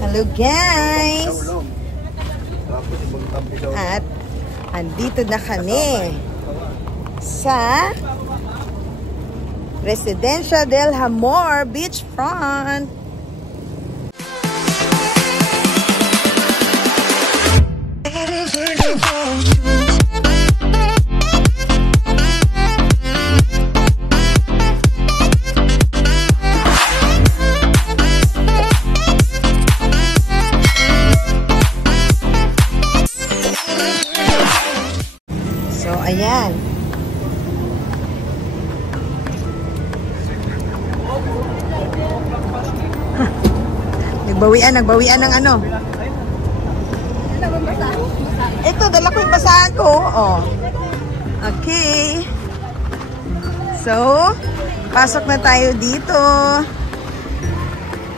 Hello guys! At andito na kami sa Residencia del Amor Beachfront. So, ayan. Nagbawian ng ano. Ito, dala ko yung basahan ko. Oh. Okay. So, pasok na tayo dito.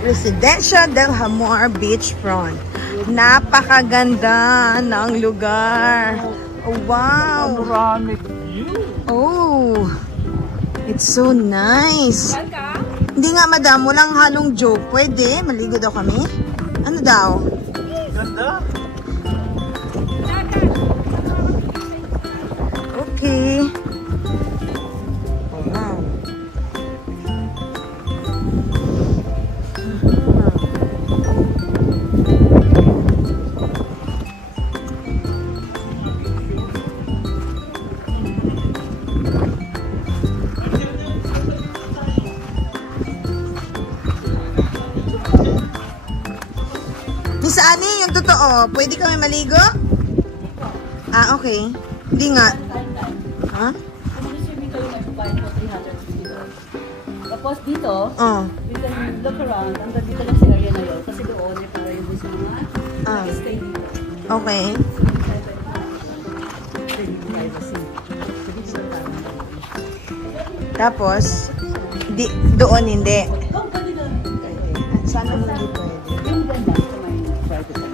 Residencia del Amor Beachfront. Napakaganda ng lugar. Oh, wow. Oh. It's so nice. Hindi nga, madam. Walang halong joke. Pwede? Maligo daw kami? Ano daw? Ganda. Okay. Wow. Miss Annie, yung totoo, pwede kami maligo? Ah, okay. Hindi nga. Ha? Tapos dito, we can look around. Ang dito lang sa area na yun. Kasi doon, para yung gusto mga stay dito. Okay. Tapos, doon hindi. Sana mo hindi pwede. Yung ganda, ito may private na.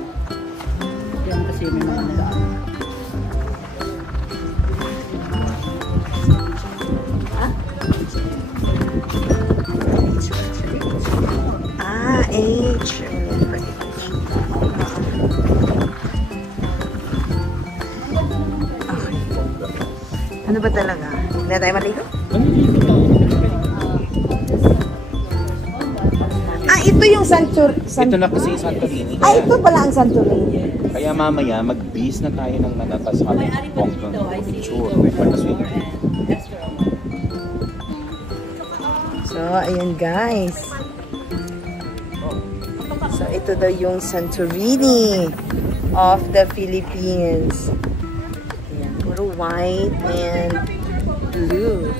Yan kasi may mga daan. H. Okay. Ano ba talaga? Hindi na tayo maligo? Ito yung Ito na kasi yung Santorini. Ito pala ang Santorini. Kaya mamaya, mag-bis na tayo ng nanatas kami ng picture. So, ayan guys. So, ito daw yung Santorini of the Philippines. Ayan, puro white and blue.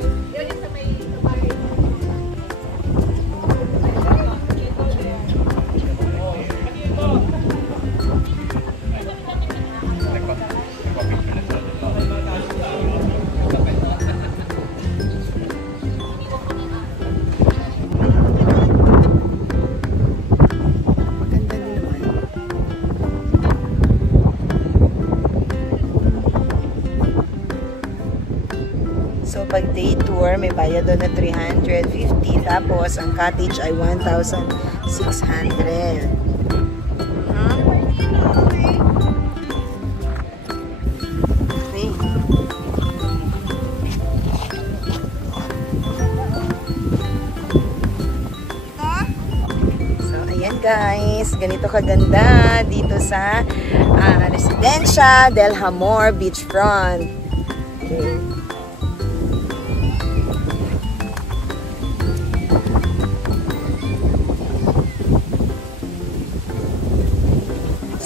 So, pag day tour, may bayad doon na 350. Tapos, ang cottage ay 1,600. Okay. So, ayan guys. Ganito kaganda dito sa Residencia del Amor Beachfront. Okay.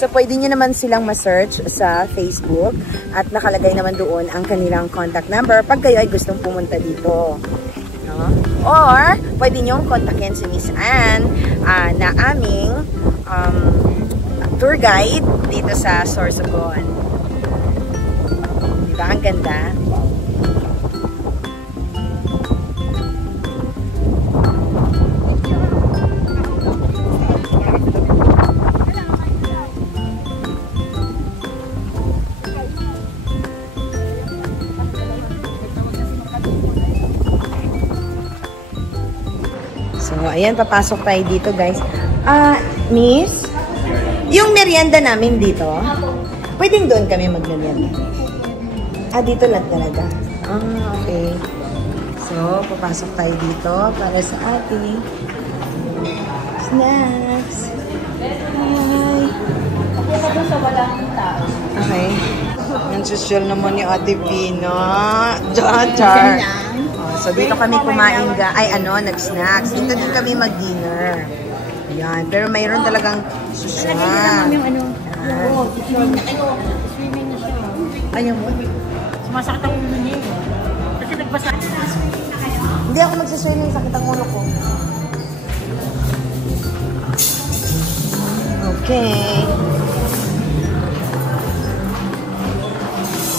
So, pwede nyo naman silang ma-search sa Facebook at nakalagay naman doon ang kanilang contact number pag kayo ay gustong pumunta dito. No? Or, pwede nyo kontakin si Miss Ann na aming tour guide dito sa Sorsogon. Diba? Ang ganda. So, ayan, papasok tayo dito, guys. Miss, yung merienda namin dito, pwedeng doon kami mag-merienda. Dito lang talaga. Okay. So, papasok tayo dito para sa ating snacks. Hi. Okay. Ang social naman ni Ate Pina. Jar. So, dito kami kumain nag-snacks. Dito din kami mag-dinner. Ayan. Pero mayroon talagang social. Swimming na siya. Ayaw mo? Sumasakit ang ulo niya. Kasi nagbasa. Hindi ako magsaswimming. Sakit ang ulo ko. Okay.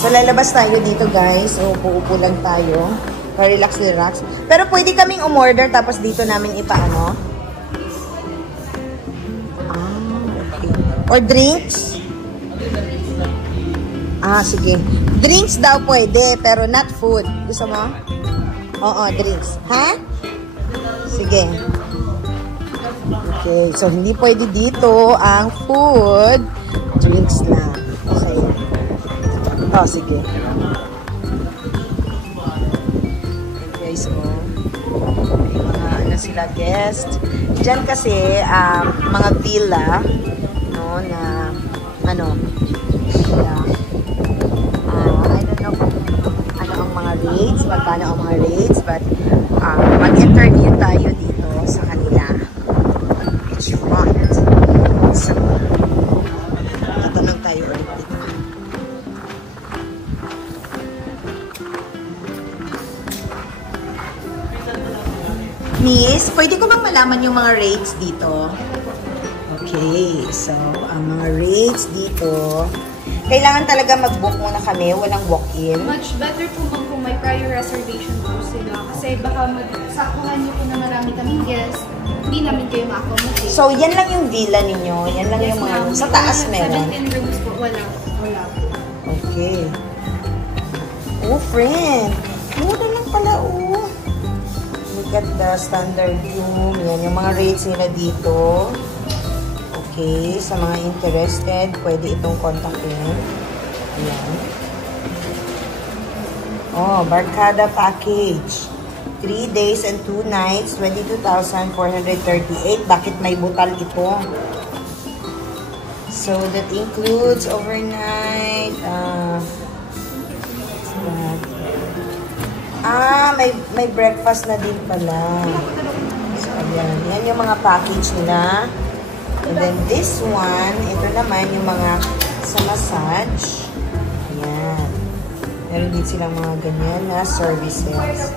So, lalabas tayo dito, guys. So, upo-upo lang tayo. Relax. Pero pwede kaming umorder tapos dito namin ipaano. Okay. Or drinks? Sige. Drinks daw pwede, pero not food. Gusto mo? Oo, drinks. Ha? Sige. Okay. So, hindi pwede dito ang food. Drinks lang. Okay. Sige. Okay, so, may mga sila guest. Diyan kasi, mga villa, no, na, I don't know kung ano ang mga rates, magkano ang mga rates, but, mag-interview tayo dito sa kanila. It's front. So, tatanong tayo ulit dito. Miss, pwede ko bang malaman yung mga rates dito? Okay, so, ang mga rates dito, kailangan talaga mag-book muna kami, walang walk-in. Much better po kung may prior reservation po sila. Kasi baka saktuhan niyo po na marami kaming guests, hindi namin kayo ma-accommodate. So, yan lang yung villa ninyo? Yan lang yung mga, sa taas meron? 17 rooms po, wala po. Okay. Oh, friend. Mura lang pala, oh. Look at the standard room. Yan, yung mga rates nila dito. Okay, sa mga interested, pwede itong kontakin. Ayan. Barkada package. 3 days and 2 nights, 22,438. Bakit may butal ito? So, that includes overnight. May breakfast na din pala. So, ayan. Yan yung mga package nila. And then this one, ito naman yung mga sa massage. Ayan. Meron din silang mga ganyan na services.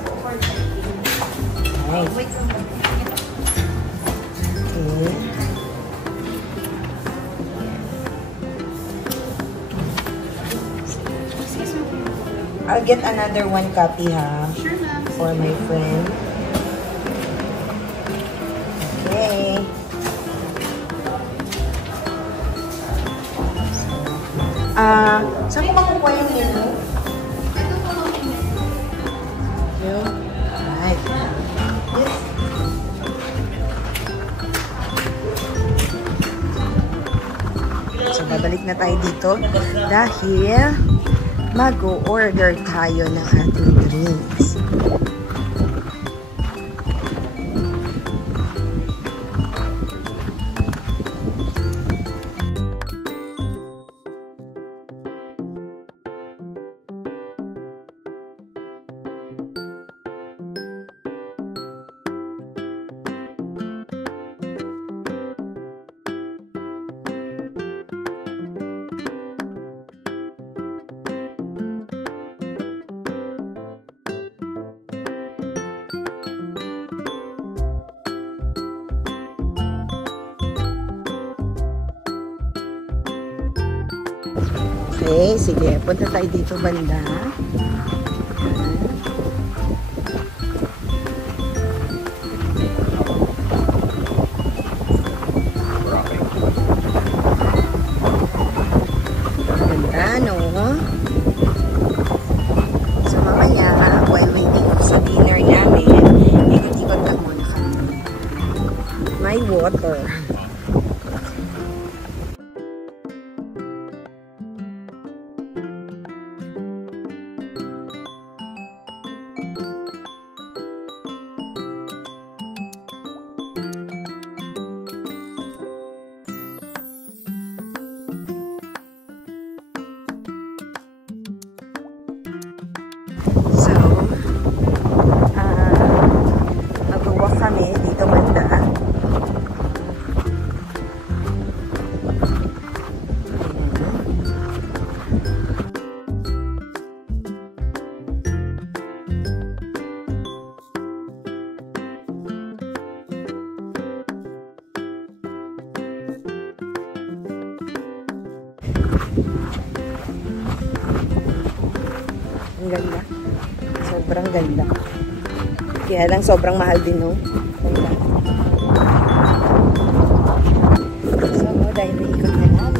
Right. Okay. I'll get another 1 copy, ha? Sure, ma'am. For my friend. Okay. Saan ko makukuha yung menu? Right. Yes. So, babalik na tayo dito dahil mag-order tayo ng ating drinks. Okay, sige. Punta tayo dito banda. Ganda, no? So, mamaya, while waiting sa dinner namin, ikot-ikot lang muna kami. water. Kami dito banda. Ang ganda. Sobrang ganda. Kaya lang sobrang mahal din, no? So, dahil naikot na namin.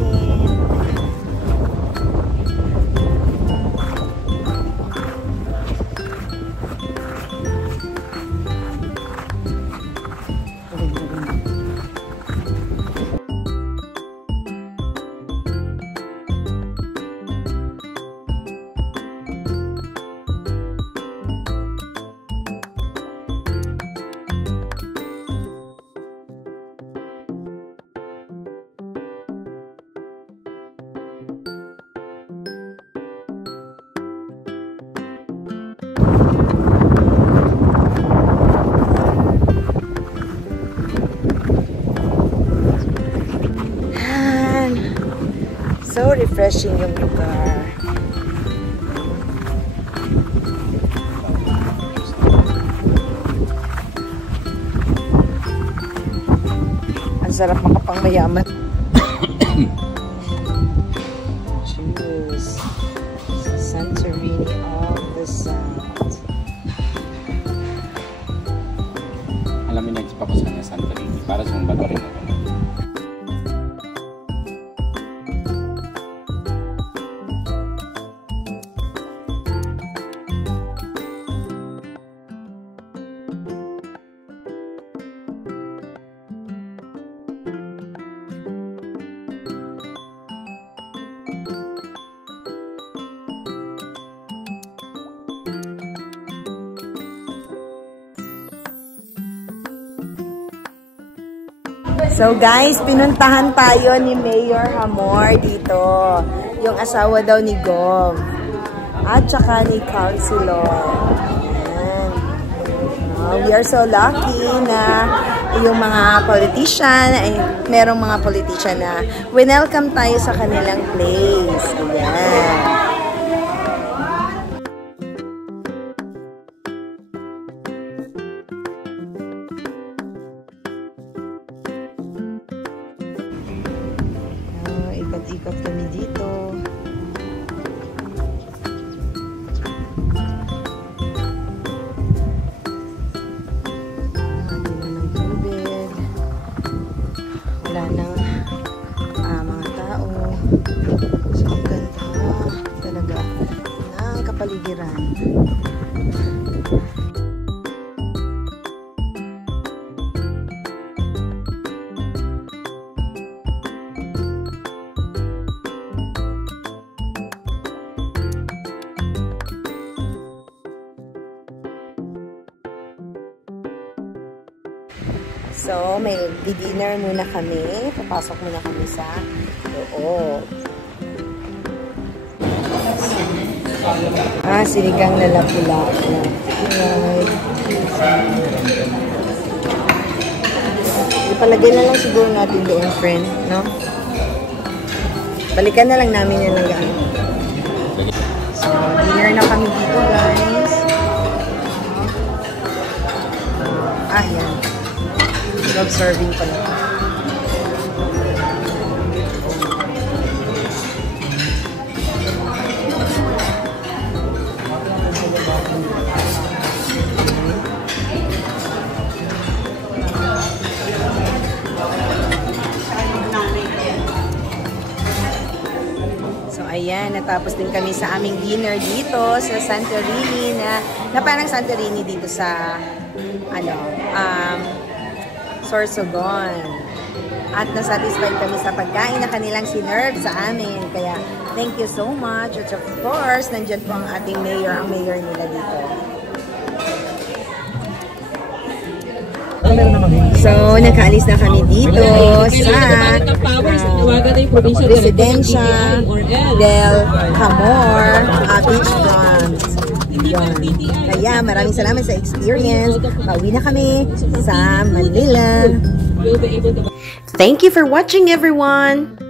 So refreshing yung lugar. Ang sarap makapangmayaman. Cheers. Santorini of the South. Alam mo, next pa ko sana Santorini para sumba ka rin ako. So guys, pinuntahan tayo ni Mayor Hamor dito. Yung asawa daw ni Gov. At saka ni Councilor. Ayan. We are so lucky na yung mga politician, ay merong mga politician na welcome tayo sa kanilang place. Ayan. Ikot kami dito. Hindi na ng tubig. Wala nang mga tao. So, ang ganda talaga ng kapaligiran. So, may dinner muna kami. Papasok muna kami sa loob. Sinigang na lapu-lapu. Ipalagay na lang siguro natin doon, friend, no? Balikan na lang namin yan ng gamit. So, dinner na kami dito, guys. Yan. Observing pala. So ayan, natapos din kami sa aming dinner dito sa Santorini na parang Santorini dito sa Sorsogon. At nasatisfied kami sa pagkain na kanilang sinerve sa amin. Kaya, thank you so much. At of course, nandyan po ang ating mayor, ang mayor nila dito. So, nakaalis na kami dito sa Residencia del Camor Beachfront. Kaya maraming salamat sa experience. Pauwi na kami sa Manila. Thank you for watching, everyone!